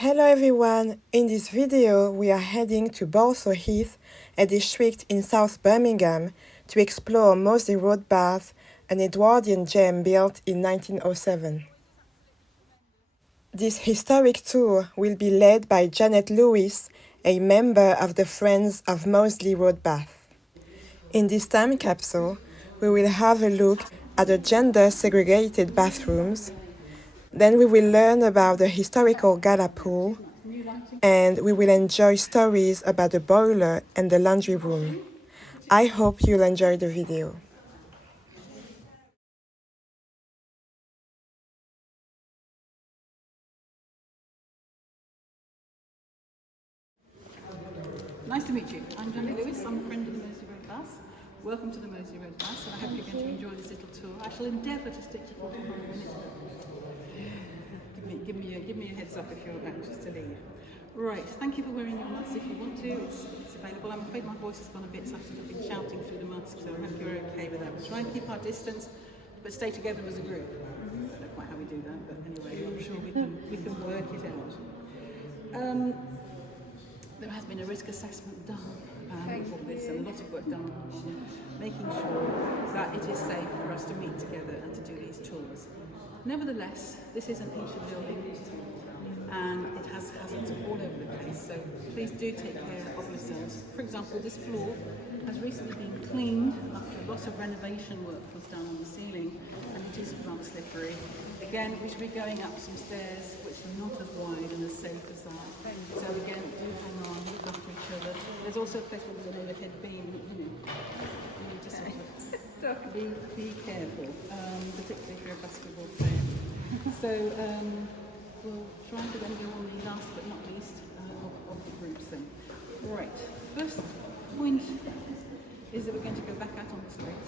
Hello everyone, in this video we are heading to Balsall Heath, a district in South Birmingham, to explore Moseley Road Baths, an Edwardian gem built in 1907. This historic tour will be led by Janet Lewis, a member of the Friends of Moseley Road Baths. In this time capsule, we will have a look at the gender-segregated bathrooms. Then we will learn about the historical Gala pool, and we will enjoy stories about the boiler and the laundry room. I hope you'll enjoy the video. Nice to meet you. I'm Janet Lewis. I'm a friend of the Moseley Road Baths. Welcome to the Moseley Road Baths, and I hope you're going to enjoy this little tour. I shall endeavour to stick to 45 minutes. Give me a heads up if you're anxious to leave. Right, thank you for wearing your mask if you want to. It's available. I'm afraid my voice has gone a bit, so I've been shouting through the mask, so I hope you're okay with that. We'll try and keep our distance, but stay together as a group. I don't know quite how we do that, but anyway, I'm sure we can work it out. There has been a risk assessment done for this, and a lot of work done on making sure that it is safe for us to meet together and to do these tours. Nevertheless, this is an ancient building and it has hazards all over the place, so please do take care of yourselves. For example, this floor has recently been cleaned after a lot of renovation work was done on the ceiling, and it is rather slippery. Again, we should be going up some stairs which are not as wide and as safe as that. So again, do hang on, look after each other. There's also a place where there's an overhead beam, you need to sort of be careful, particularly if you're a basketball player. So we'll try to then go on the last but not least of the groups then. Right, first point is that we're going to go back out on the street.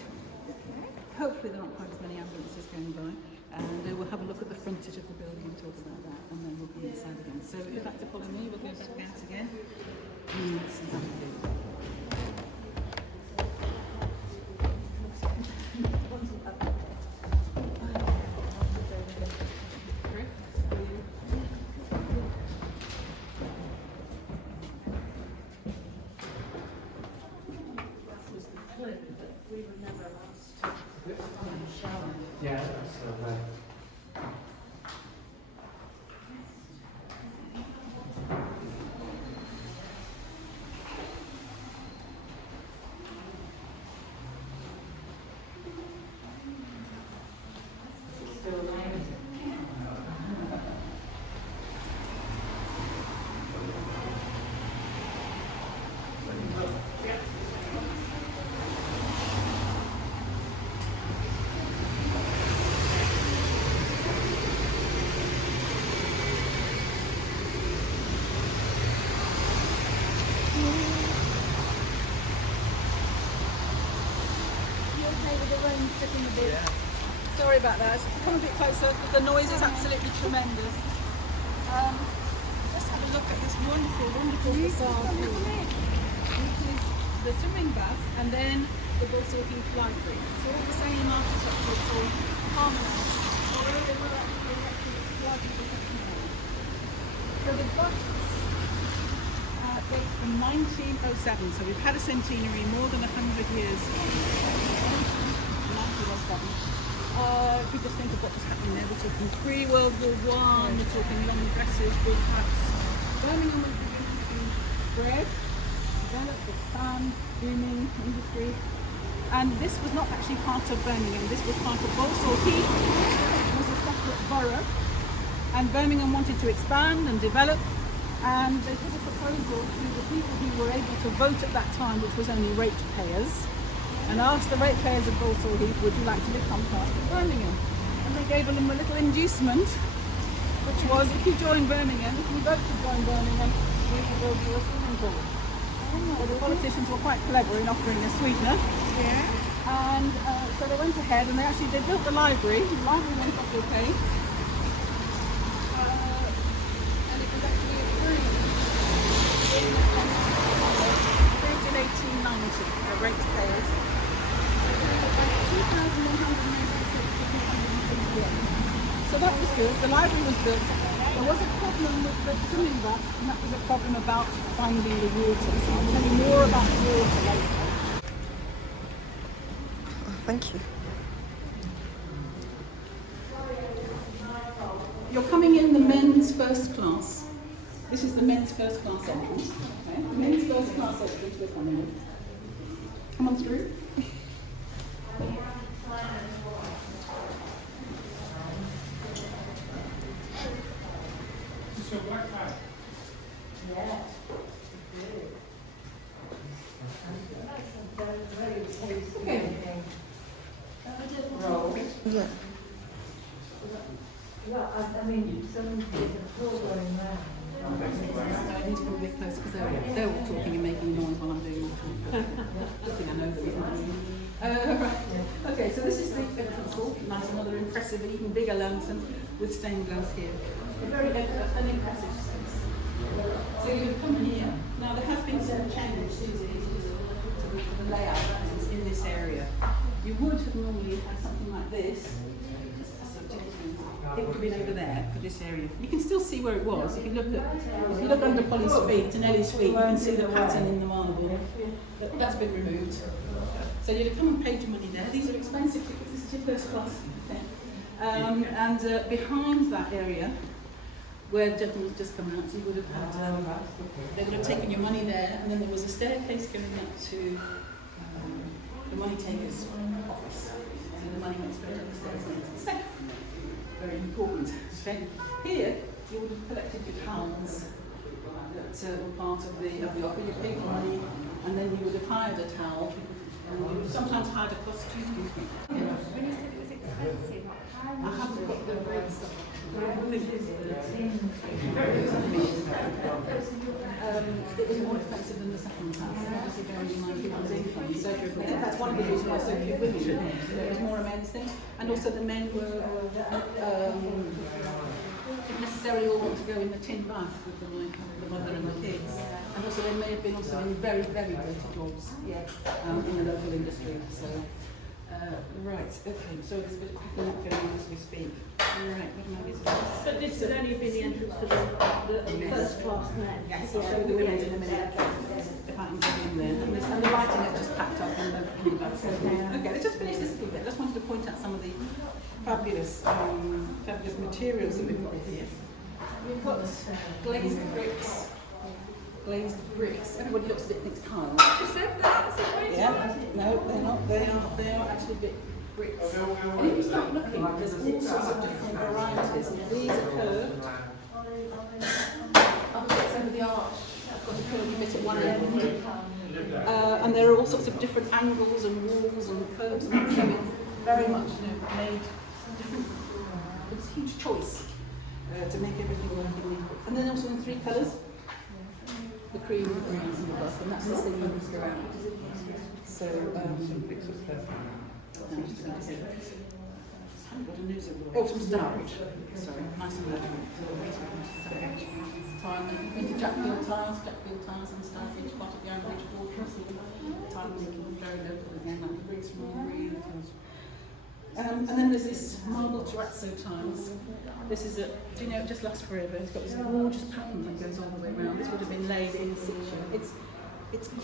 Hopefully there aren't quite as many ambulances going by, and we'll have a look at the frontage of the building and talk about that, and then we'll come inside again. So if you'd like to follow me, we'll go back out again and see how we do. Yeah, so Sorry about that. Come a bit closer. The noise is absolutely tremendous. Let's have a look at this wonderful facade here, which is the swimming bath and then the Balsall Heath library. It's all the same architecture, it's all harmonised. Although they were actually erected slightly differently. So the busts date from 1907. So we've had a centenary more than 100 years. 1907. If we just think of what was happening there, we're talking pre-World War I, we're talking long dresses, bull hats. Birmingham was beginning to spread, develop, expand, booming industry. And this was not actually part of Birmingham, this was part of Balsall Heath. It was a separate borough. And Birmingham wanted to expand and develop, and they put a proposal to the people who were able to vote at that time, which was only ratepayers, and asked the ratepayers of Balsall Heath, would you like to become part of Birmingham? And they gave them a little inducement, which was, if you join Birmingham, if you vote to join Birmingham, we will build you a swimming pool. So the politicians were quite clever in offering a sweetener. Yeah. And so they went ahead and they built the library. The library went off okay. And it was actually approved in 1890, the ratepayers. So that was good. The library was built. There was a problem problem with the swimming bath, and that was a problem about finding the water. So I'll tell you more about the water later. Oh, thank you. You're coming in the men's first class. This is the men's first class entrance. Okay? The men's first class entrance we're coming in. Come on through. Is your black bag? Yes. Okay. Roll. Yeah. Well, I mean, some kids are still going round. I need to come a bit closer because they're all talking and making noise while I'm doing my thing. Good thing I know that. Right. Okay, so this is the entrance hall. Nice, another impressive, even bigger lantern with stained glass here. A very an impressive space. So you come here. Now there has been some changes, Susie, to the layout in this area. You would have normally had something like this. It would have been over there for this area. You can still see where it was. If you look under Polly's feet and Ellie's feet, you can see the pattern in the marble. That's been removed. So you'd have come and paid your money there. These are expensive tickets. This is your first class. And behind that area, where gentlemen's just come out, you would have had, they would have taken your money there, and then there was a staircase going up to the money taker's office. So the money went straight up the stairs and into the safe. Very important. Okay. Here, you would have collected your towels that were part of the offer. You paid money, and then you would have hired a towel, and you would have sometimes hired a costume. When you said it was expensive, I haven't got the rates. It was more expensive than the second house, obviously bearing in mind people's income. So I think that's one of the reasons why so few women. It was more a men's thing, and also the men were didn't necessarily all want to go in the tin bath with the mother and the kids, and also they may have been also in very, very dirty jobs in the local industry. So. Right, okay, so there's a bit of going on as we speak. Right, what am I missing? but this would only be the entrance for the first class men. Yes, I'll show you the women's in a minute, if I can get in there. And the lighting is just packed up in the bath. Okay, let's just finish this little bit. I just wanted to point out some of the fabulous materials that we've got here. We've got glazed bricks. Glazed bricks. Everybody looks at it and thinks tiles. Yeah, no, they're not. They are actually bricks. And if you start looking, there's all sorts of different varieties. These are curved. Other bits over the arch have got a curvy bit at one end. And there are all sorts of different angles and walls and curves and things. So it's very much made different. It's a huge choice to make everything work in these bricks. And then also in 3 colours. The cream, the greens and the buff, and that's the thing that moves around. So, some bits of some starch. Sorry, nice and low. Tile, into Jackfield tiles and starfish, part of the Ambridge Fortress. Tile making very local again, like the bricks from Green. And then there's this marble terrazzo tiles. This is do you know, it just lasts forever. It's got this gorgeous pattern that goes all the way around. This would have been laid in situ. It's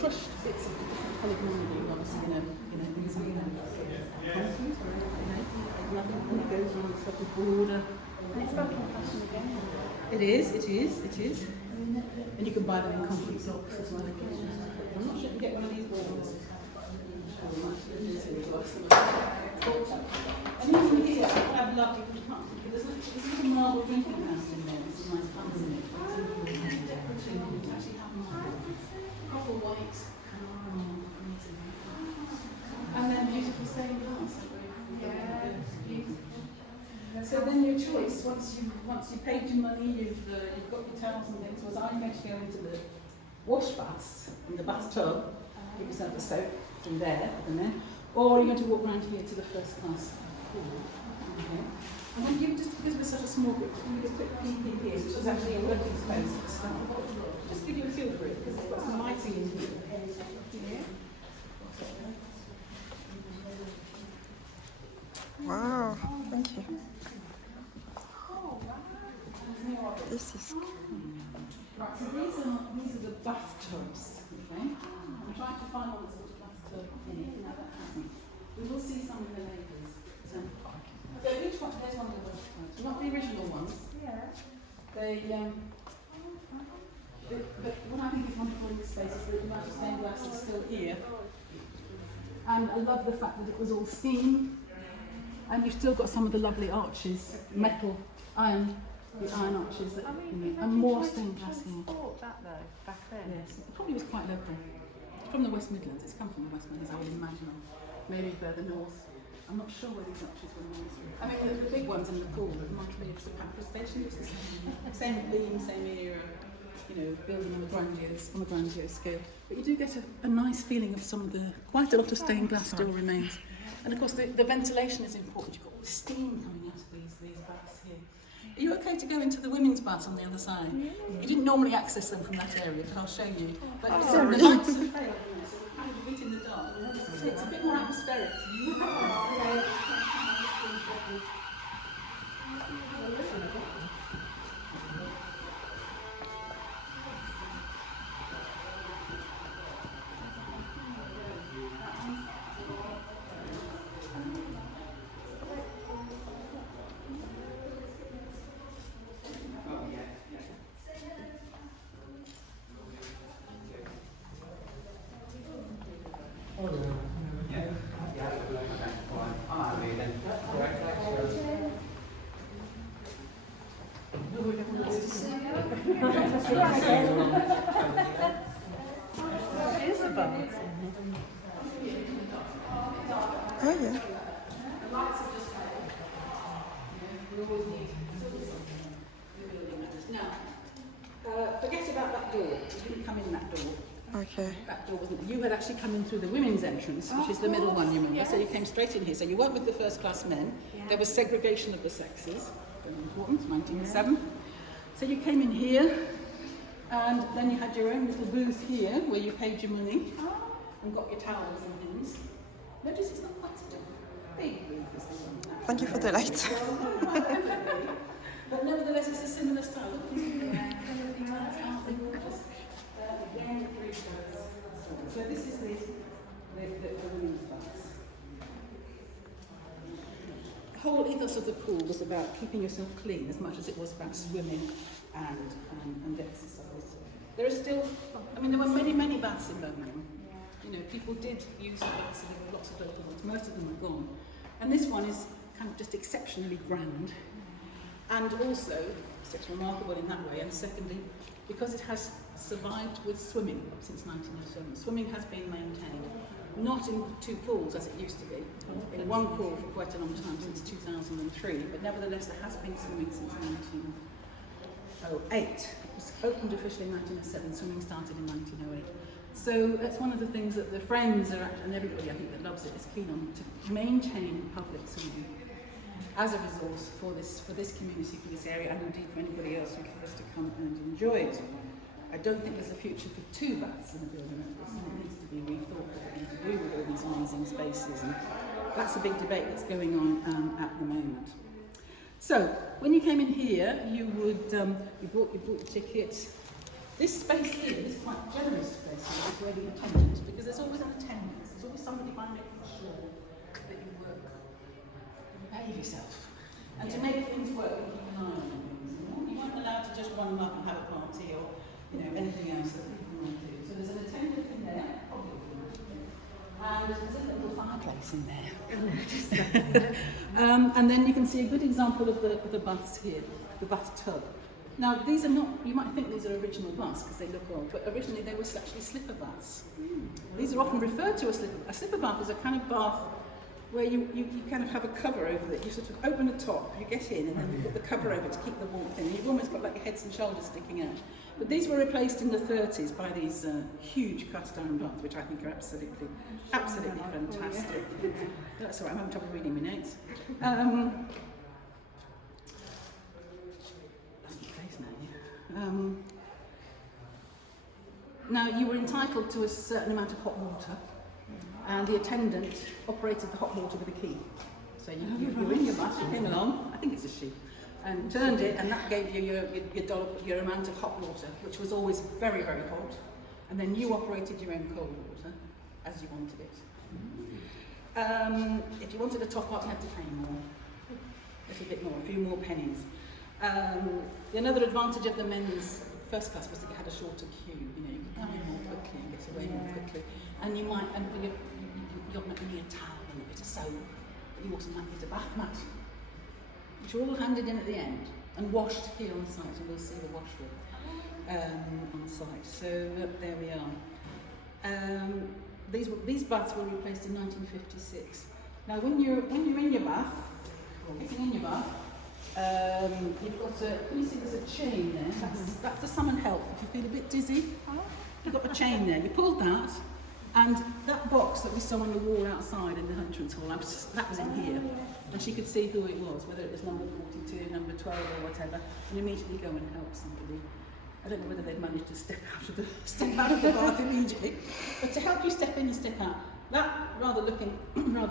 crushed bits of the different coloured marble, obviously, things like that. And it goes around the top of the border. And it's back in fashion again. It is. And you can buy them in concrete blocks as well. I'm not sure if you get one of these borders. And even here, I've loved it. There's a little marble drinking house in there. There's some nice plants in it. You actually have marble. Copper white. And then beautiful stained glass. So then your choice, once you paid your money, you've got your towels and things, was I'm going to go into the wash baths in the bathtub, give yourself a soak from there, and then, or you're going to walk around here to the first class pool. Okay. And then you just, because we're such a small group, you do a quick peek here, which is actually a working space for staff. Just give you a feel for it, because it's got some lighting in here. Yeah. Wow, thank you. This is Right, so these are the bathtubs, okay? I'm trying to find one that's got a bathtub in it. No, that hasn't. We will see some of the neighbours. So which one? There's one of the bathtubs. Not the original ones. Yeah. But what I think is wonderful in this space is that the amount of stained glass is still here. And I love the fact that it was all steam. And you've still got some of the lovely arches, metal, iron. The iron arches that, and more stained glass here. That though, back then. Yes, it probably was quite local. From the West Midlands, it's come from the West Midlands, I would imagine, or maybe further north. I'm not sure where these arches were north. I mean, the big ones in the pool, that might be the Packer Station, it's the same theme, same era, building on a grandiose scale. But you do get a nice feeling of quite a lot of stained glass still remains. And of course, the ventilation is important. You've got all the steam coming out of these baths here. Are you okay to go into the women's baths on the other side? Yeah. You didn't normally access them from that area, but I'll show you. But the lights have failed, so we're kind of a bit in the dark. So it's a bit more atmospheric. Oh yeah. Now, forget about that door. You didn't come in that door. Okay. That door wasn't. You had actually come in through the women's entrance, which is the middle one, you remember. So you came straight in here. So you weren't with the first class men. There was segregation of the sexes. Very important, 1907. So you came in here, and then you had your own little booth here where you paid your money and got your towels and things. Notice it's not quite such a big booth as the one now. Thank you for the light. But nevertheless, it's a similar style. So this is the women's baths. The whole ethos of the pool was about keeping yourself clean as much as it was about swimming and exercise. There are still, there were many baths in Birmingham. People did use baths, and there were lots of local ones. Most of them are gone. And this one is kind of just exceptionally grand. And also, it's remarkable in that way, and secondly, because it has survived with swimming since 1907. Swimming has been maintained, not in two pools as it used to be, in one pool for quite a long time, since 2003, but nevertheless there has been swimming since 1908. It was opened officially in 1907, swimming started in 1908. So that's one of the things that the Friends are, and everybody I think that loves it is keen on, to maintain public swimming as a resource for this community, for this area, and indeed for anybody else who wants to come and enjoy it. I don't think there's a future for two baths in a building like this, and it needs to be rethought what we're going to do with all these amazing spaces, and that's a big debate that's going on at the moment. So, when you came in here, you bought your tickets. This space here, this quite generous space here, is where the attendant, because there's always an attendant, there's always somebody by making sure that you work. Behave yourself. And to make things work, you keep an eye on things. You weren't allowed to just run them up and have a party or anything else that people might do. So there's an attendant in there, probably. And there's a little fireplace in there. And then you can see a good example of the baths here, the bathtub. Now these are not, you might think these are original baths because they look old, but originally they were actually slipper baths. These are often referred to as slipper baths. A slipper bath is a kind of bath where you kind of have a cover over it. You sort of open the top, you get in, and then you put the cover over to keep the warmth in. And you've almost got like your heads and shoulders sticking out. But these were replaced in the 30s by these huge cast iron baths, which I think are absolutely fantastic. That's all right, I'm having trouble reading my notes. That's my face now. Now, you were entitled to a certain amount of hot water, and the attendant operated the hot water with a key. So you were in your bath, you came along, I think it's a she, and turned it, and that gave you your amount of hot water, which was always very, very hot. And then you operated your own cold water as you wanted it. If you wanted to top up, you had to pay more, a little bit more, a few more pennies. Another advantage of the men's first class was that you had a shorter queue. You know, you could come in more quickly and get away more quickly. And you might, and you need a towel and a bit of soap, but you also might need a bath mat, which are all handed in at the end and washed here on site, and we'll see the washroom on site. So there we are. These baths were replaced in 1956. Now, when you're in your bath, getting in your bath, you've got can you see there's a chain there? That's the summon help. If you feel a bit dizzy, you've got a chain there. You pulled that, and that box that we saw on the wall outside in the entrance hall, that was in here, and she could see who it was, whether it was number 42, number 12, or whatever, and immediately go and help somebody. I don't know whether they'd managed to step out of the bath immediately, but to help you step in and step out, that rather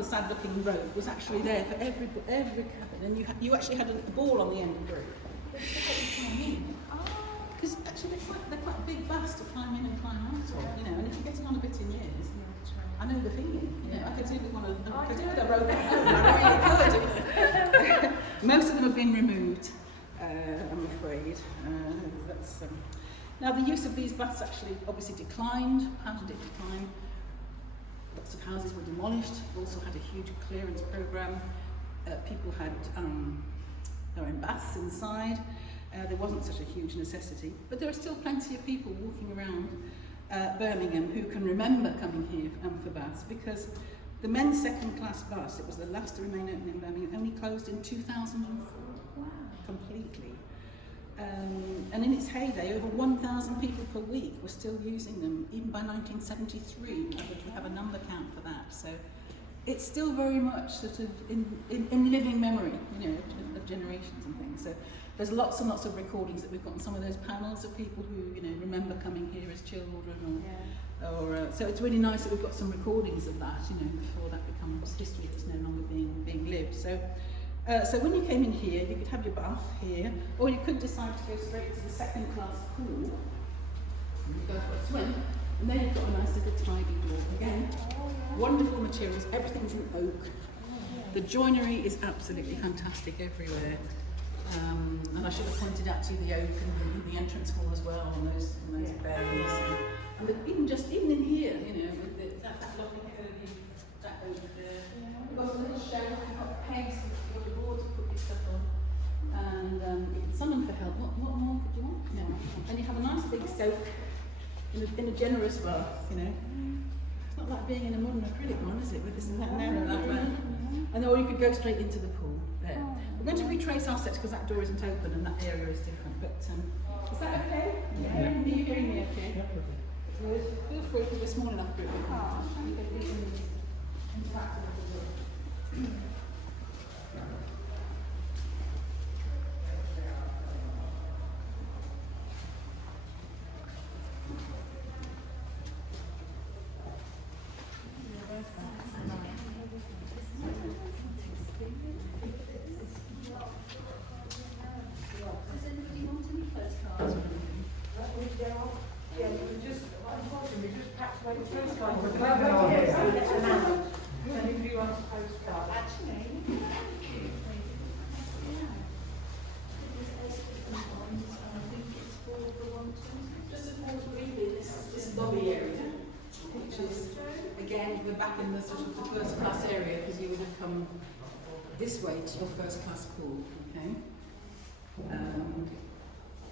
sad looking rope was actually there for every cabin, and you actually had a ball on the end of the rope. Because actually they're quite big baths to climb in and climb out of, you know, and if you're getting on a bit in years, I know the feeling, you know, I could do with a rope at home, I really could, you know. Most of them have been removed, I'm afraid. Now the use of these baths actually obviously declined. How did it decline? Lots of houses were demolished. We also had a huge clearance programme. People had their own baths inside. There wasn't such a huge necessity, but there are still plenty of people walking around Birmingham who can remember coming here for baths, because the men's second class baths, it was the last to remain open in Birmingham, only closed in 2004, completely. And in its heyday, over 1,000 people per week were still using them, even by 1973, we have a number count for that. So it's still very much sort of in living memory, you know, of generations and things. So there's lots and lots of recordings that we've got on some of those panels of people who, you know, remember coming here as children, so it's really nice that we've got some recordings of that, you know, before that becomes history that's no longer being lived. So when you came in here, you could have your bath here, or you could decide to go straight to the second class pool. And you go for a swim, and then you've got a nice little tidy door. Again, wonderful materials, everything's in oak. The joinery is absolutely fantastic everywhere. And I should have pointed out to you the oak in the entrance hall as well, on those bearings. And even in here, you know, with that lovely curvy, that oak there. We've got a little shelf, we've got pegs, you've got your board to put your stuff on. And you can summon for help. What more could you want? No. And you have a nice big soak in a generous bath, you know. It's not like being in a modern acrylic one, is it? With this that narrow that way. And or you could go straight into the pool there. We're going to retrace our steps because that door isn't open and that area is different. But is that okay? Yeah. Are you hearing me okay? Yeah. Feel free, because we're small enough group. Interact with the door. We're back in the sort of the first class area because you would have come this way to your first class pool, okay?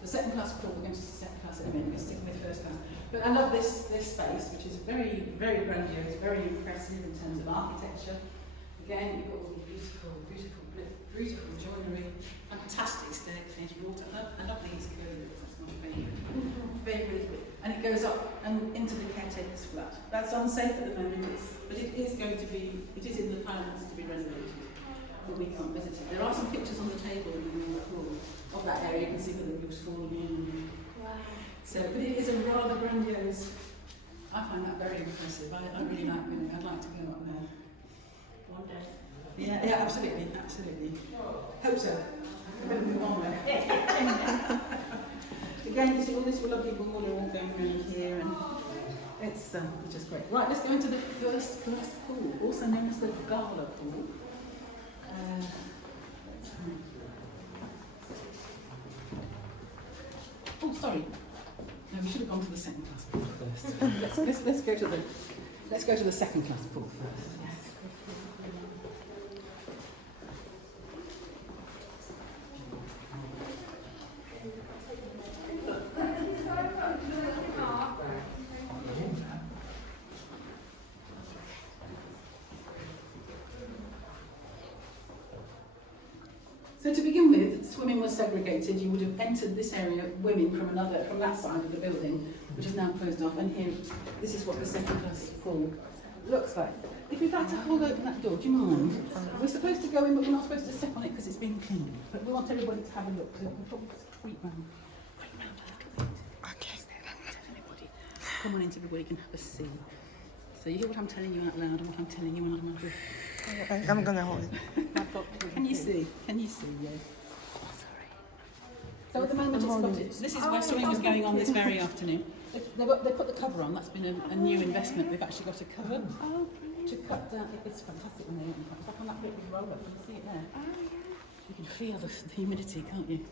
The second class pool, we're going to see second class in a minute, we're sticking with first class. But I love this space, which is very, very grandiose, very impressive in terms of architecture. Again, you've got all the beautiful joinery, fantastic staircase. I love these curves, that's my favourite. And it goes up and into the caretaker's flat. That's unsafe at the moment, but it is in the plans to be renovated, but we can't visit it. There are some pictures on the table in the pool of that area. You can see where the roof's fallen in. Wow. So, but it is a rather grandiose. I find that very impressive. I really like it. I'd like to go up there. One day. Yeah, absolutely. Hope so. better move on there. Again, you see all this lovely water all going around here, and it's just great. Right, let's go into the first class pool, also known as the Gala pool. Oh, sorry. No, we should have gone to the second class pool first. let's go to the second class pool first. So to begin with, swimming was segregated. You would have entered this area, women from that side of the building, which is now closed off. And here, this is what the second class pool looks like. If you'd like to hold open that door, do you mind? We're supposed to go in, but we're not supposed to step on it because it's being cleaned. But we want everybody to have a look. So we'll probably creep round a little bit. Okay. Don't tell anybody. Come on in so everybody can have a see. So you hear what I'm telling you out loud and what I'm telling you when I'm over. I'm gonna hold it. Can you see? Can you see? Yeah. Sorry. So at the moment, this is where swimming was going on this very afternoon. They put the cover on. That's been a new investment. We've actually got a cover to cut down. It's fantastic when they open it. It's like on that big roller. Can you see it there? You can feel the humidity, can't you?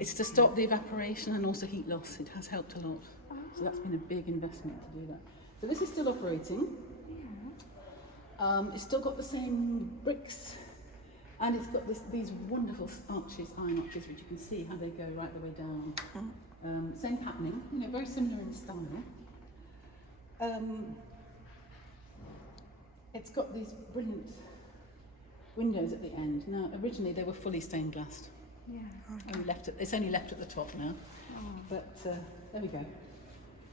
It's to stop the evaporation and also heat loss. It has helped a lot. So that's been a big investment to do that. So this is still operating. It's still got the same bricks, and it's got these wonderful arches, iron arches, which you can see how they go right the way down. Same patterning, very similar in style. It's got these brilliant windows at the end. Now, originally they were fully stained glass. Yeah. It's only left at the top now, but there we go.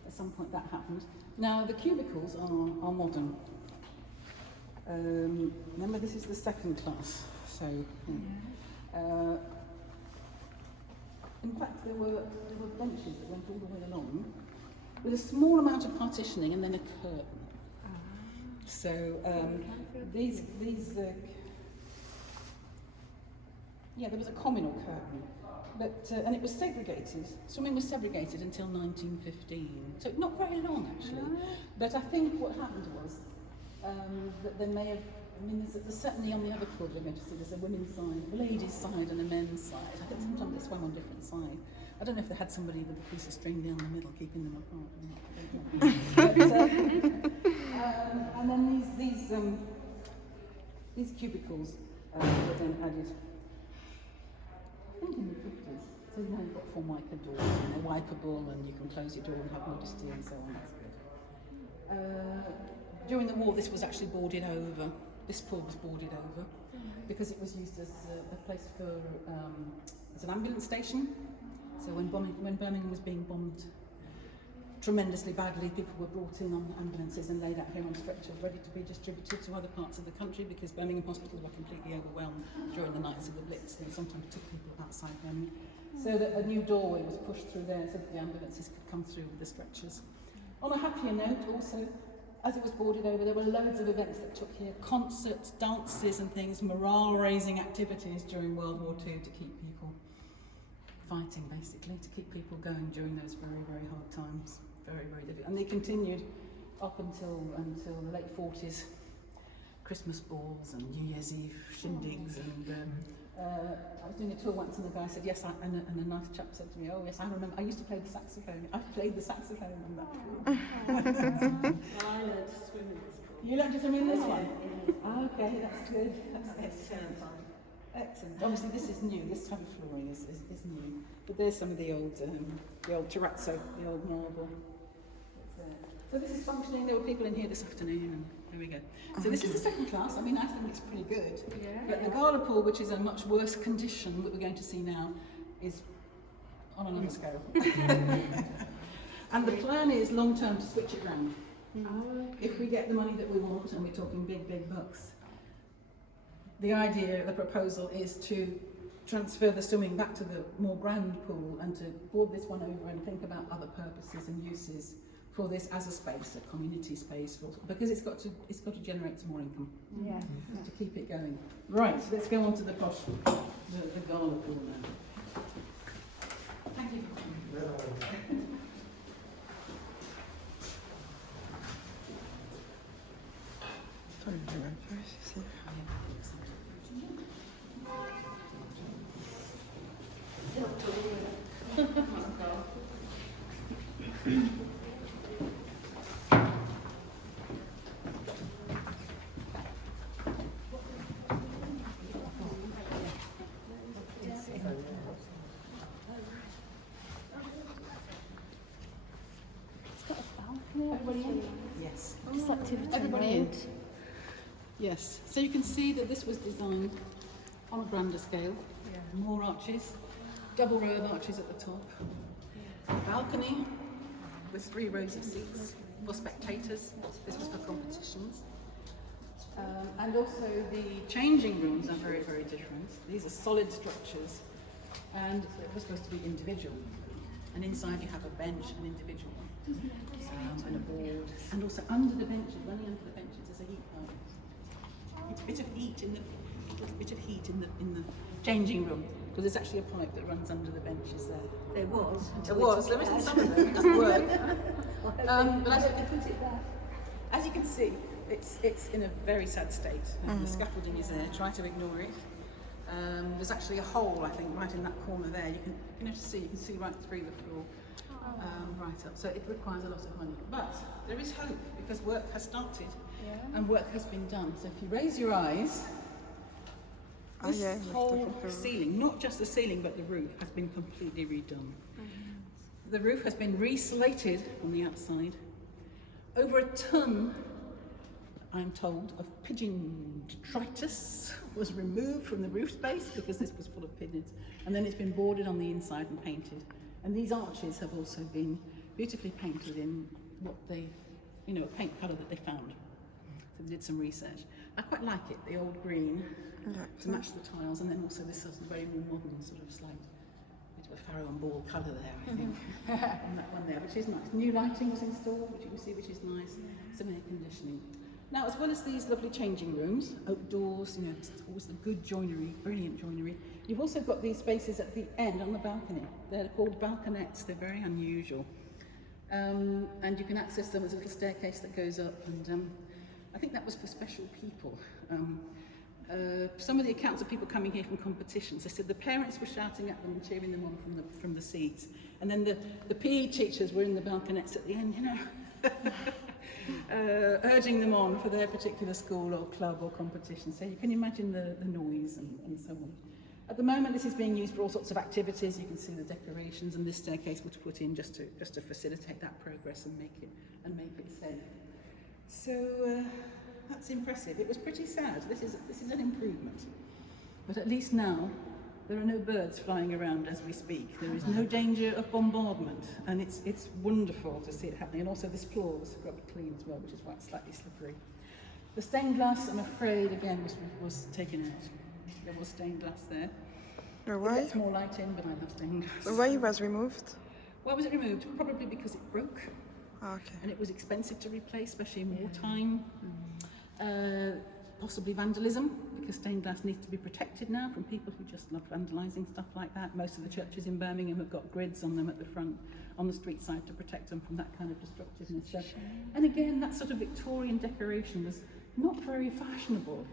At some point that happened. Now, the cubicles are modern. Remember, this is the second class, so in fact there were benches that went all the way along with a small amount of partitioning and then a curtain. So these there was a communal curtain, but and it was segregated. Swimming was segregated until 1915, so not very long actually. But I think what happened was that there may have, there's certainly on the other pool we're going to see there's a women's side, a ladies' side and a men's side. I think sometimes they swam on different sides. I don't know if they had somebody with a piece of string down the middle keeping them apart. And then these cubicles were then added, I think in the 50s. So now you've got 4 wiper doors and they're wipeable and you can close your door and have modesty and so on. That's good. During the war, this was actually boarded over. This pool was boarded over because it was used as a place for as an ambulance station. So when Birmingham was being bombed tremendously badly, people were brought in on ambulances and laid out here on stretchers, ready to be distributed to other parts of the country because Birmingham hospitals were completely overwhelmed during the nights of the Blitz. They sometimes took people outside Birmingham. So that a new doorway was pushed through there so that the ambulances could come through with the stretchers. On a happier note, also, as it was boarded over, there were loads of events that took here, concerts, dances and things, morale-raising activities during World War II to keep people fighting, basically, to keep people going during those very, very hard times. Very, very difficult. And they continued up until the late 40s. Christmas balls and New Year's Eve shindigs and I was doing a tour once and the guy said yes, and a nice chap said to me, oh yes, I remember, I used to play the saxophone. I've played the saxophone on that tour. I learned to swim in this pool. You learned to swim in this one? Okay, that's good. That's excellent. Excellent. Obviously this is new, this type of flooring is new. But there's some of the old terrazzo, the old marble. So this is functioning, there were people in here this afternoon and there we go. So this is the second class. I think it's pretty good. Yeah. But the Gala pool, which is a much worse condition that we're going to see now, is on another scale. And the plan is long term to switch it round. If we get the money that we want, and we're talking big, big bucks, the idea, the proposal is to transfer the swimming back to the more grand pool and to board this one over and think about other purposes and uses for this as a space, a community space, because it's got to generate some more income Yeah. to keep it going. Right, so let's go on to the posh, the Gala pool now. Thank you. Everybody in? Yes. Everybody in? Yes. So you can see that this was designed on a grander scale. More arches, double row of arches at the top. Balcony with 3 rows of seats for spectators. This was for competitions. And also the changing rooms are very, very different. These are solid structures and it was supposed to be individual. And inside you have a bench, an individual one, and a board. And also under the benches, running under the benches, is a heat pipe. It's a bit of heat in the changing room, because there's actually a pipe that runs under the benches there. There was. There isn't some of them. It doesn't work. But as you can see, it's in a very sad state. The scaffolding is there. Try to ignore it. There's actually a hole, I think, right in that corner there. You can see right through the floor, right up. So it requires a lot of money. But there is hope, because work has started and work has been done. So if you raise your eyes, this whole ceiling, not just the ceiling but the roof, has been completely redone. The roof has been re-slated on the outside. Over a tonne, I'm told, of pigeon detritus was removed from the roof space, because this was full of pigeons, and then it's been boarded on the inside and painted. And these arches have also been beautifully painted in what they, a paint colour that they found. So they did some research. I quite like it, the old green, to match the tiles, and then also this sort of very more modern, sort of slight bit of a farrow and ball colour there, I think, on that one there, which is nice. New lighting was installed, which you can see, which is nice. Some air conditioning. Now, as well as these lovely changing rooms, oak doors, always the good joinery, brilliant joinery, you've also got these spaces at the end on the balcony. They're called balconettes. They're very unusual. And you can access them as a little staircase that goes up, and I think that was for special people. Some of the accounts of people coming here from competitions, they said the parents were shouting at them and cheering them on from the seats, and then the PE teachers were in the balconettes at the end, urging them on for their particular school or club or competition. So you can imagine the noise and so on. At the moment, this is being used for all sorts of activities. You can see the decorations, and this staircase was put in just to facilitate that progress and make it safe. So that's impressive. It was pretty sad. This is an improvement, but at least now there are no birds flying around as we speak. There is no danger of bombardment, and it's wonderful to see it happening. And also this floor was scrubbed clean as well, which is quite slightly slippery. The stained glass, I'm afraid, again was taken out. There was stained glass there. Why? It's more light in, but I love stained glass. Why it was removed? Why was it removed? Probably because it broke. Okay. And it was expensive to replace, especially in wartime. Possibly vandalism, because stained glass needs to be protected now from people who just love vandalising stuff like that. Most of the churches in Birmingham have got grids on them at the front, on the street side, to protect them from that kind of destructiveness. So, and again, that sort of Victorian decoration was not very fashionable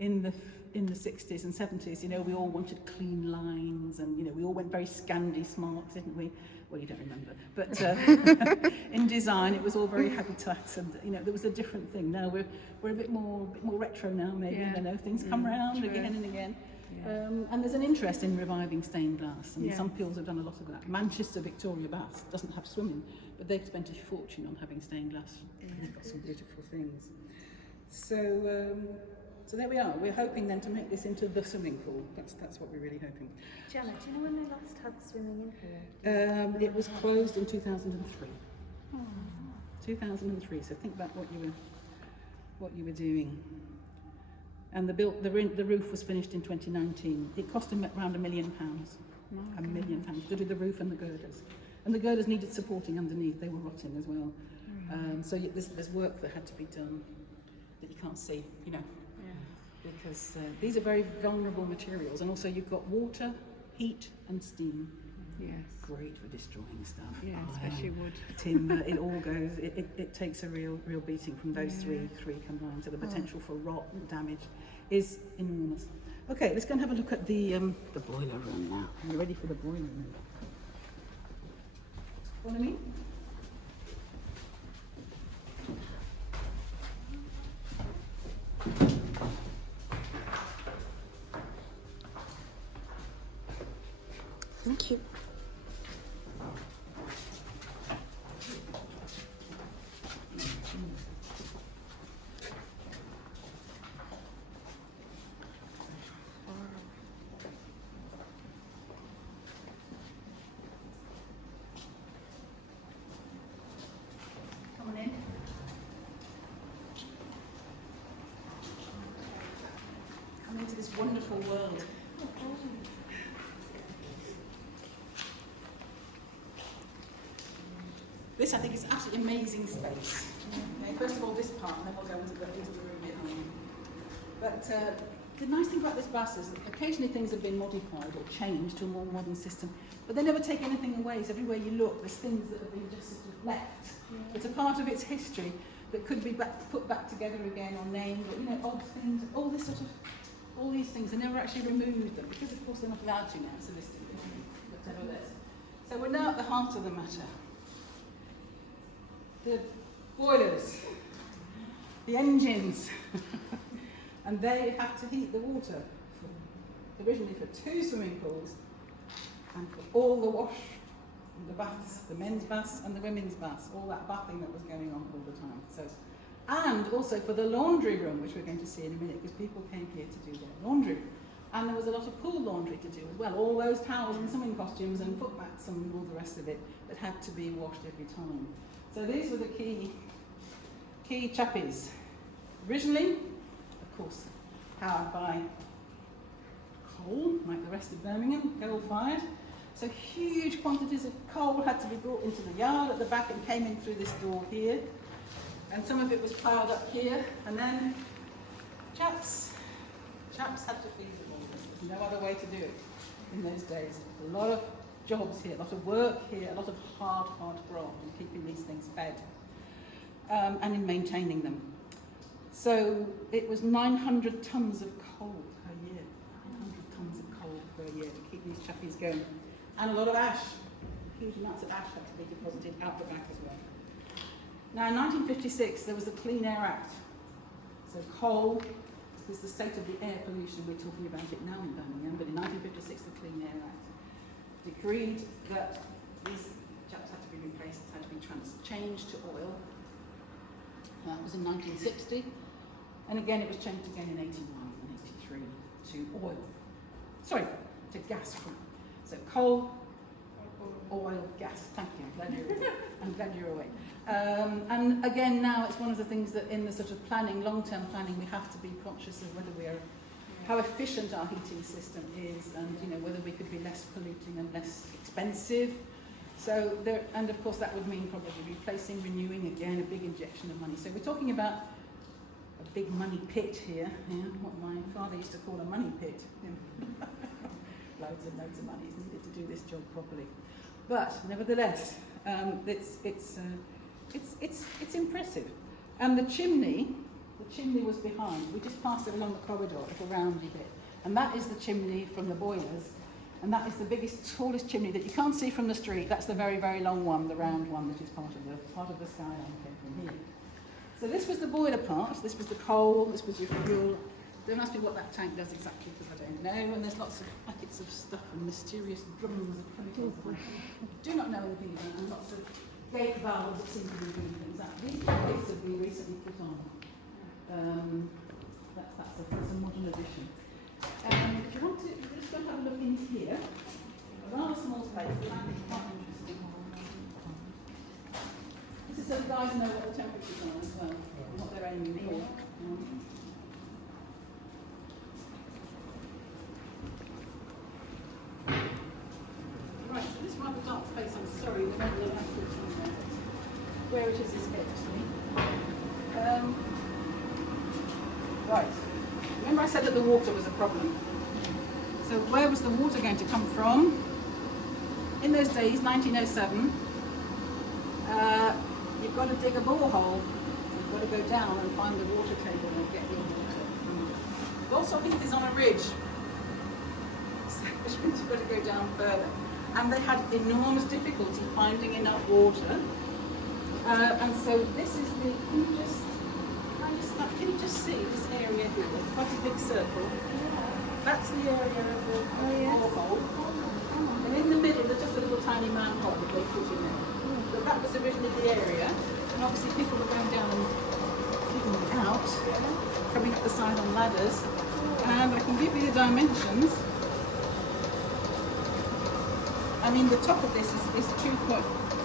in the 60s and 70s. We all wanted clean lines, and we all went very Scandi smart, didn't we? Well, you don't remember, but in design it was all very habitat, and there was a different thing. Now we're a bit more retro now, maybe. Things come round again and again. And there's an interest in reviving stained glass. Some people have done a lot of that. Manchester Victoria Baths doesn't have swimming, but they've spent a fortune on having stained glass. They've got some beautiful things. So there we are. We're hoping then to make this into the swimming pool. That's what we're really hoping. Janet, do you know when they last had swimming in here? It was closed in 2003. 2003. So think about what you were doing. And the roof was finished in 2019. It cost them around £1 million. £1 million to do the roof and the girders. And the girders needed supporting underneath, they were rotting as well. So there's work that had to be done that you can't see, you know, because these are very vulnerable materials, and also you've got water, heat and steam. Yes. Great for destroying stuff. Yeah, especially wood. Timber, it all goes, it takes a real beating from those three combined, so the potential for rot and damage is enormous. Okay, let's go and have a look at the boiler room now. Are you ready for the boiler room? Follow me? Thank you. Come on in. Come into this wonderful world. This, I think, is absolutely amazing space. Okay, first of all, this part, and then we'll go into the room behind. But the nice thing about this bus is that occasionally things have been modified or changed to a more modern system, but they never take anything away. So everywhere you look, there's things that have been just sort of left. It's a part of its history that could be put back together again or named, or, you know, odd things, all these things, they never actually removed them, because of course they're not allowed to now, so this thing, but nevertheless. So we're now at the heart of the matter. The boilers, the engines, and they have to heat the water, originally for 2 swimming pools, and for all the wash, the baths, the men's baths and the women's baths, all that bathing that was going on all the time. So, and also for the laundry room, which we're going to see in a minute, because people came here to do their laundry. And there was a lot of pool laundry to do as well, all those towels and swimming costumes and foot mats and all the rest of it that had to be washed every time. So these were the key chappies. Originally, of course, powered by coal, like the rest of Birmingham, coal-fired. So huge quantities of coal had to be brought into the yard at the back and came in through this door here. And some of it was piled up here, and then chaps had to feed them all this. There's no other way to do it in those days. A lot of jobs here, a lot of work here, a lot of hard graft in keeping these things fed and in maintaining them. So it was 900 tonnes of coal per year, 900 tonnes of coal per year to keep these chappies going. And a lot of ash, huge amounts of ash had to be deposited out the back as well. Now in 1956 there was the Clean Air Act. So coal is the state of the air pollution, we're talking about it now in Birmingham, but in 1956 the Clean Air Act decreed that these chaps had to be replaced, had to be changed to oil. That was in 1960, and again it was changed again in 81 and 83 to oil. Sorry, to gas. So coal, oil, gas. Thank you. I'm glad you're awake. And again, now it's one of the things that in the sort of planning, long-term planning, we have to be conscious of whether we are, how efficient our heating system is, and you know whether we could be less polluting and less expensive. So there, and of course that would mean probably replacing, renewing again, a big injection of money. So we're talking about a big money pit here, what my father used to call a money pit. Loads and loads of money is needed to do this job properly. But nevertheless, it's impressive. And the chimney was behind. We just passed it along the corridor, a little roundy bit. And that is the chimney from the boilers. And that is the biggest, tallest chimney that you can't see from the street. That's the very, very long one, the round one that is part of the skyline came from here. So this was the boiler part. This was the coal. This was your fuel. Don't ask me what that tank does exactly because I don't know. And there's lots of packets of stuff and mysterious drums of chemicals that I do not know anything about. And lots of gate valves that seem to be doing things. These gates have been recently put on. That's a modern addition. If you want to, we're just going to have a look in here. A rather small space, but I think it's quite interesting. This is so the guys know what the temperatures are as well, and what they're aiming for. Right, so this rather dark space, I'm sorry, the where it has escaped me. Right. Remember I said that the water was a problem. So where was the water going to come from? In those days, 1907, you've got to dig a borehole. You've got to go down and find the water table and get your water. Balsall Heath is on a ridge, which means you've got to go down further. And they had enormous difficulty finding enough water. And so this is the, can you just see this area here? It's quite a big circle. That's the area of the borehole. And in the middle, there's just a little tiny manhole that they put in there. But that was originally the area. And obviously people were going down and digging it out, coming up the side on ladders. And I can give you the dimensions. I mean, the top of this is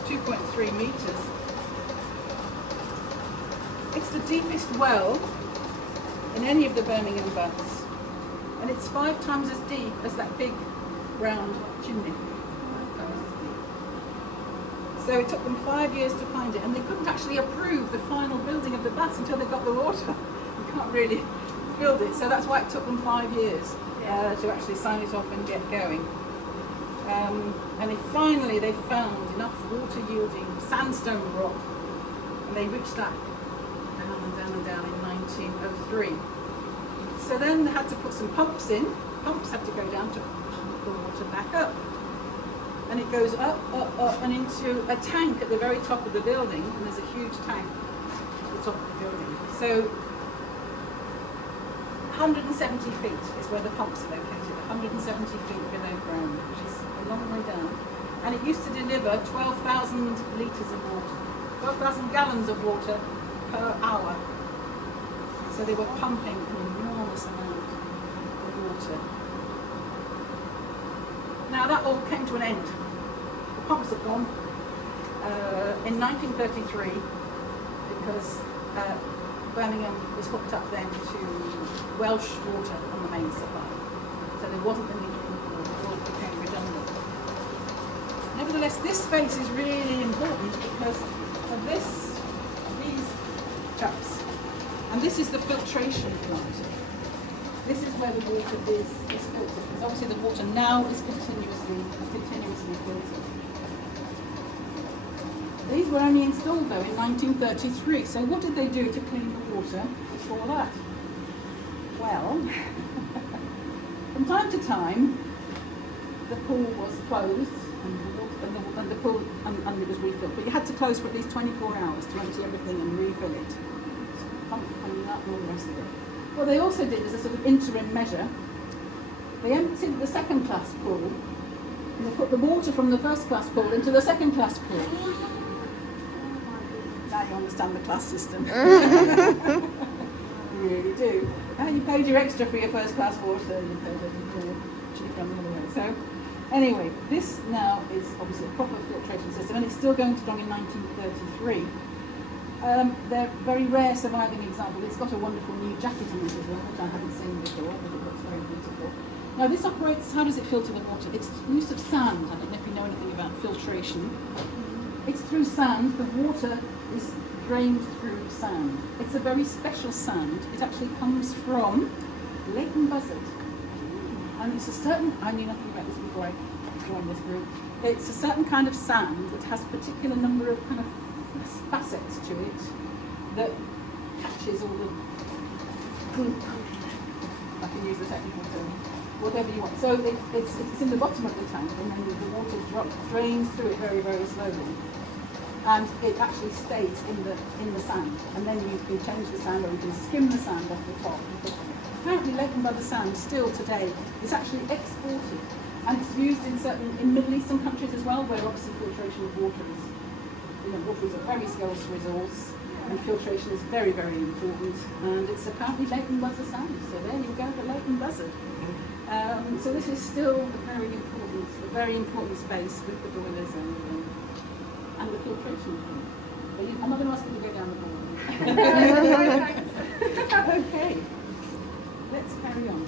2.3 metres. It's the deepest well in any of the Birmingham baths. And it's 5 times as deep as that big round chimney. 5 times as deep. So it took them 5 years to find it, and they couldn't actually approve the final building of the baths until they got the water. You can't really build it, so that's why it took them 5 years to actually sign it off and get going. And finally they found enough water yielding sandstone rock, and they reached that down and down and down in 1903. So then they had to put some pumps in. Pumps had to go down to pump the water back up. And it goes up, up, up and into a tank at the very top of the building, and there's a huge tank at the top of the building. So 170 feet is where the pumps are located, 170 feet below ground, which is a long way down. And it used to deliver 12,000 litres of water, 12,000 gallons of water per hour. So they were pumping an enormous amount of water. Now that all came to an end. The pumps have gone in 1933 because Birmingham was hooked up then to Welsh water on the main supply. So there wasn't the need for water, it all became redundant. Nevertheless, this space is really important because of these chaps. And this is the filtration plant. This is where the water is filtered, because obviously the water now is continuously filtered. These were only installed though in 1933, so what did they do to clean the water before that? Well, from time to time, the pool was closed and the pool and it was refilled, but you had to close for at least 24 hours to empty everything and refill it. Coming up and all the rest of it. What they also did as a sort of interim measure, they emptied the second class pool and they put the water from the first class pool into the second class pool. Now you understand the class system. You really do. Now you paid your extra for your first class water and you paid it cheap on the other way. So anyway, this now is obviously a proper filtration system and it's still going strong in 1933. They're very rare surviving example. It's got a wonderful new jacket in it as well, which I haven't seen before, but it looks very beautiful. Now this operates, how does it filter the water? It's use of sand. I don't know if you know anything about filtration. It's through sand. The water is drained through sand. It's a very special sand. It actually comes from Leighton Buzzard. And it's a certain, I knew nothing about this before I joined this group. It's a certain kind of sand that has a particular number of kind of facets to it that catches all the goop. I can use the technical term, whatever you want. So it's in the bottom of the tank, and then the water drains through it very, very slowly, and it actually stays in the sand. And then you can change the sand, or you can skim the sand off the top. Apparently, Leighton Buzzard sand still today is actually exported, and it's used in Middle Eastern countries as well, where obviously filtration of water is. Water is a very scarce resource, and filtration is very, very important. And it's apparently Leighton Buzzard sand. So there you go, the Leighton Buzzard. So this is still a very important space with the boilers and the filtration. But I'm not going to ask you to go down the boiler. Okay, let's carry on.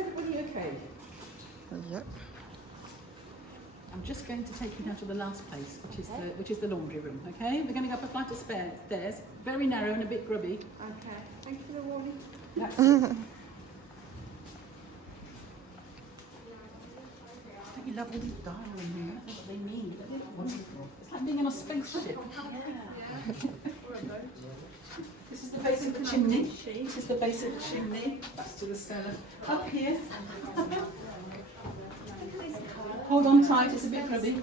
everybody okay? Yep. I'm just going to take you now to the last place, which is the laundry room. Okay, we're going to go up a flight of stairs, very narrow and a bit grubby. Okay. Thank you for the warning. That's it. Don't you love all these dials in here? That's what they mean. They're wonderful. It's like being on a spaceship. This is the base of the chimney. This is the base of the chimney. That's to the cellar. Up here. Hold on tight, it's a bit grubby.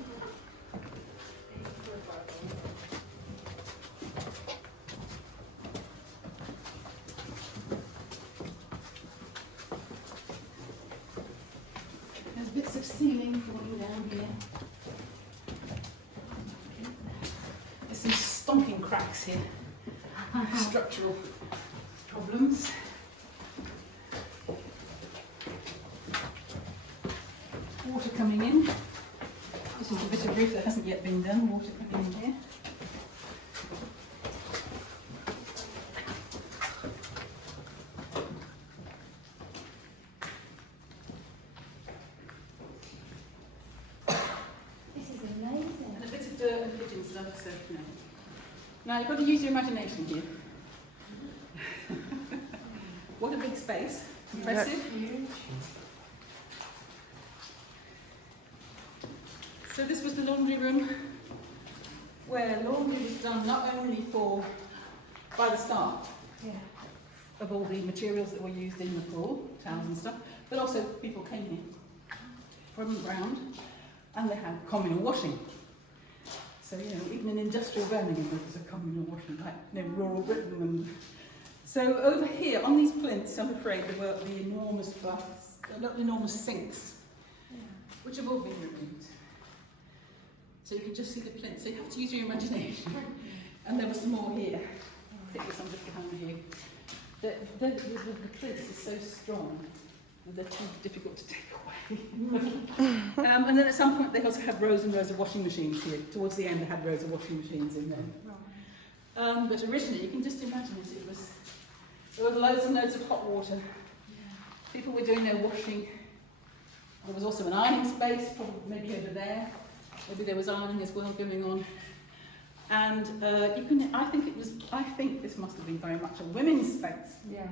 There's bits of ceiling falling down here. There's some stonking cracks here. Structural problems. Water coming in. This is the bit of roof that hasn't yet been done. Water coming in here. This is amazing. And a bit of dirt and pigeon stuff, so no. Now you've got to use your imagination here. What a big space. Impressive. So this was the laundry room, where laundry was done not only by the staff of all the materials that were used in the pool, towels and stuff, but also people came in from around and they had communal washing. So, you know, even in industrial Birmingham there was a communal washing, like, you know, rural Britain. And so over here, on these plinths, I'm afraid there were the enormous baths, not enormous sinks, which have all been removed. So you can just see the plinth. So you have to use your imagination. And there was some more here. I think there's some just behind you. The plinth is so strong that they're too difficult to take away. And then at some point they also had rows and rows of washing machines here. Towards the end they had rows of washing machines in there. But originally, you can just imagine it, there were loads and loads of hot water. People were doing their washing. There was also an ironing space, probably maybe over there. Maybe there was ironing as well going on. And I think this must have been very much a women's space. Yeah.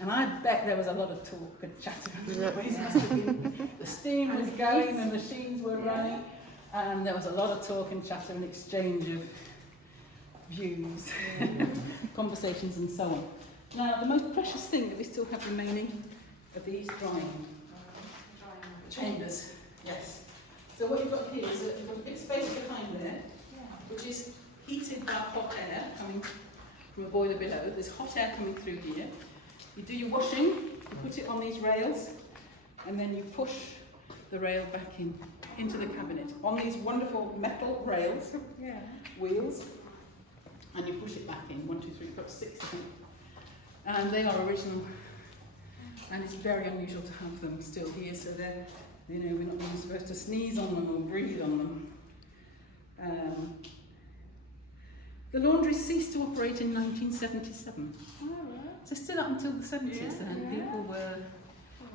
And I bet there was a lot of talk and chatter. The steam was going, the machines were running, and there was a lot of talk and chatter and exchange of views, conversations and so on. Now, the most precious thing that we still have remaining are these drying chambers. Yes. So what you've got here is a big space behind there, which is heated by hot air coming from a boiler below. There's hot air coming through here. You do your washing, you put it on these rails, and then you push the rail back into the cabinet on these wonderful metal rails, wheels, and you push it back in. 1, 2, 3, 4, 6 of them. And they are original, and it's very unusual to have them still here, so they're, you know, we're not even supposed to sneeze on them or breathe on them. The laundry ceased to operate in 1977. So still up until the 70s then, people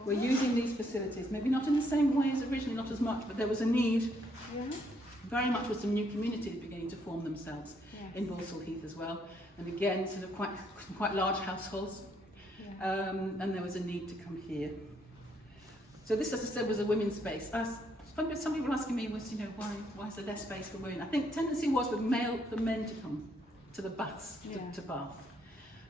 were using these facilities, maybe not in the same way as originally, not as much, but there was a need. Very much with some new communities beginning to form themselves in Balsall Heath as well. And again, sort of quite large households. And there was a need to come here. So this, as I said, was a women's space. Some people asking me was, you know, why is there less space for women? I think tendency was for men to come to the baths, to bath.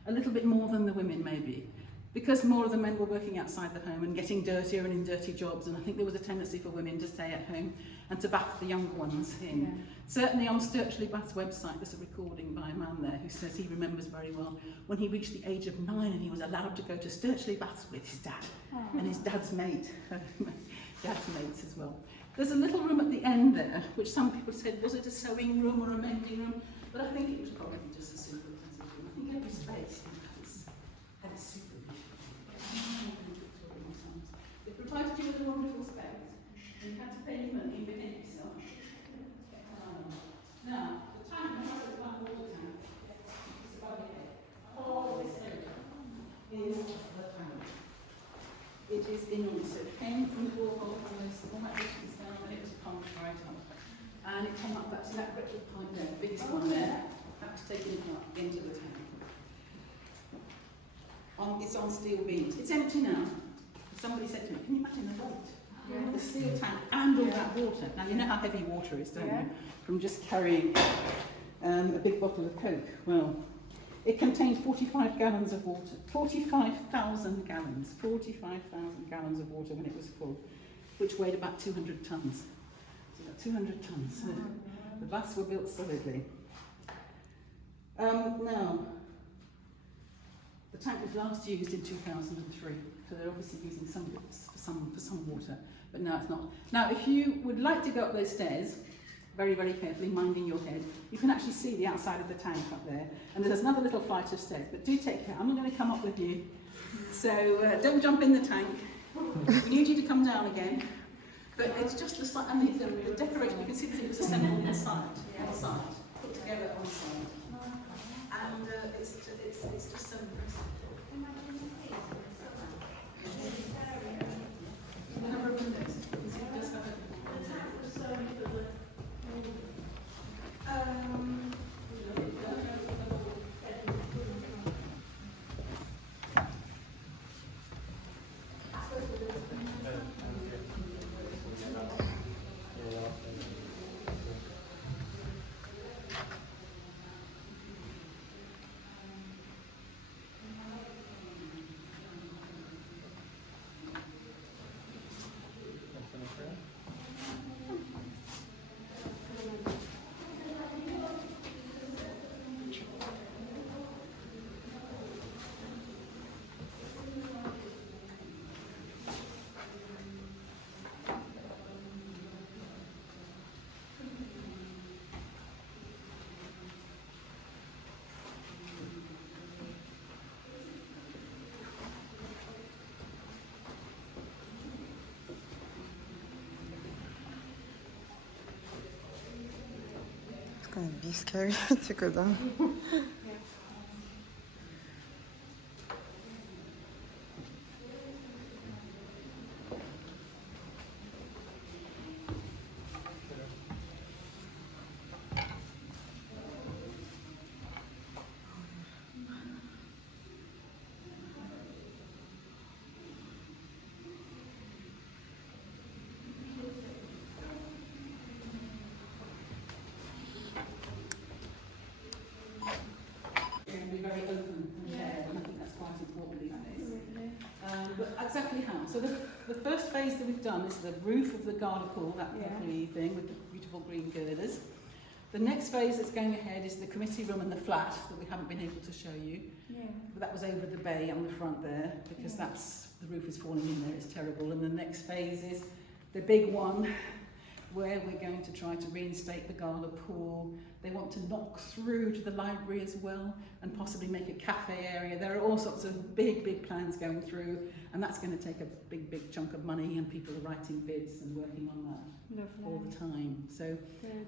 A little bit more than the women, maybe. Because more of the men were working outside the home and getting dirtier and in dirty jobs, and I think there was a tendency for women to stay at home and to bath the younger ones in. Certainly on Sturchley Baths website there's a recording by a man there who says he remembers very well when he reached the age of 9 and he was allowed to go to Sturchley Baths with his dad and his dad's mate, dad's mates as well. There's a little room at the end there, which some people said, was it a sewing room or a mending room? But I think it was probably just a simple transit room. I think every space had its supervision. It provided you with a wonderful space, and you had to pay your money and behave yourself. Now, the tank, the water tank, it's about here. All this area is the tank. It it is enormous. So it came from the borehole almost all that distance down, and it was pumped right up. And it came up, that's that great big pipe there, the biggest one there. That was taken up into the tank. It's on steel beams. It's empty now. Somebody said to me, can you imagine the weight? Yeah. The steel tank and all that water. Now you know how heavy water is, don't you? From just carrying a big bottle of Coke. Well, it contained 45 gallons of water. 45,000 gallons. 45,000 gallons of water when it was full, which weighed about 200 tonnes. So about 200 tonnes. The baths were built solidly. Now, the tank was last used in 2003, so they're obviously using some of it for some water, but now it's not. Now, if you would like to go up those stairs, very, very carefully, minding your head, you can actually see the outside of the tank up there, and there's another little flight of stairs, but do take care. I'm not going to come up with you, so don't jump in the tank. We need you to come down again, but it's just the side, and the decoration, you can see that it was assembled on the side, put together on the side. And it's just so impressive. The number of windows. You see, it does have It's gonna be scary to go down. very open and fair, and I think that's quite important these days. But exactly how? So the first phase that we've done is the roof of the Gala pool, that lovely thing with the beautiful green girders. The next phase that's going ahead is the committee room and the flat that we haven't been able to show you. But that was over the bay on the front there, because that's the roof is falling in there, it's terrible. And the next phase is the big one, where we're going to try to reinstate the Gala pool. They want to knock through to the library as well and possibly make a cafe area. There are all sorts of big plans going through, and that's going to take a big chunk of money, and people are writing bids and working on that all the time. So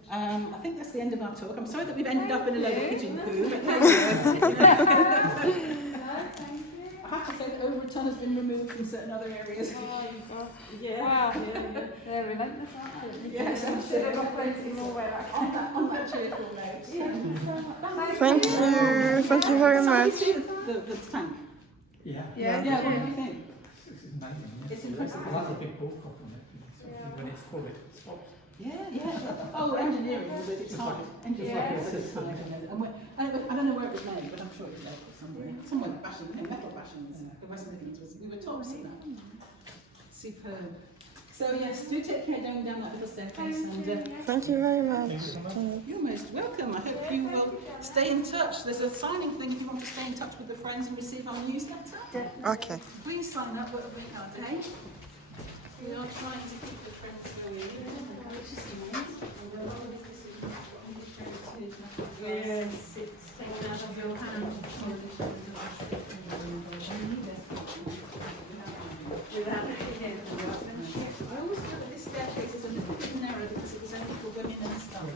I think that's the end of our talk. I'm sorry that we've ended up in a load of pigeon poo, but thank you. I have to say that over a ton has been removed from certain other areas. Oh, you've got, they're relentless, aren't they? Yes, absolutely. They've got plenty more where that On that cheerful note. Thank you very Somebody much. see the tank? Yeah. Yeah, what do you think? This is amazing. It's impressive. I love the big bullcock on it. When it's full, it stops. Yeah. Oh, engineering was at its height. Engineering was at its height. I don't know where it was made, but I'm sure it was made somewhere. Somewhere bashing, metal bashings. The West Midlands was, we were told to see that. Superb. So yes, do take care down that little staircase. Thank you very much. You're most welcome. I hope you will stay in touch. There's a signing thing if you want to stay in touch with the friends and receive our newsletter. Okay. Please sign up at our day. We are trying to keep the friends going. Yes, it's taken out of your hand. I always thought that this staircase is a little bit narrow because it was only for women and stuff.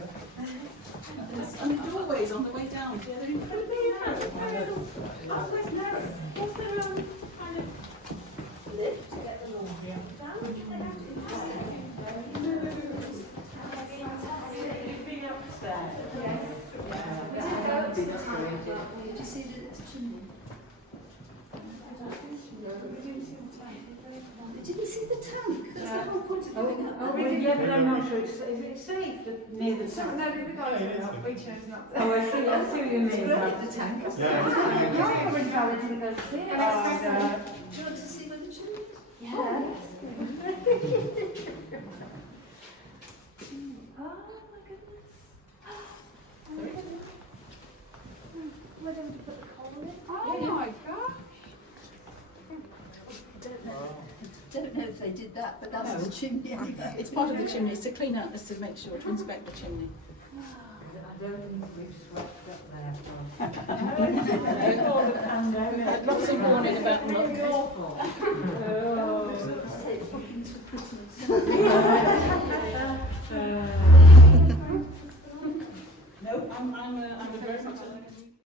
And the doorways on the way down, they're incredibly narrow. Was there kind of lift to get them Oh, yeah, but I'm not sure. Is it safe near the tank? No, we chose not to. Oh, I see what you mean. The tank. You're coming valid to go see it. Do you want to see where the chimney is? Yes. Oh my goodness. Oh my goodness. Where do we put the coal in? Oh my gosh. Don't know if they did that, but that's the chimney anyway. It's part of the chimney, it's to clean up, it's to make sure, to inspect the chimney. I don't think we've swept up there. We've had lots of warning about muck. Awful. Say bookings for Christmas.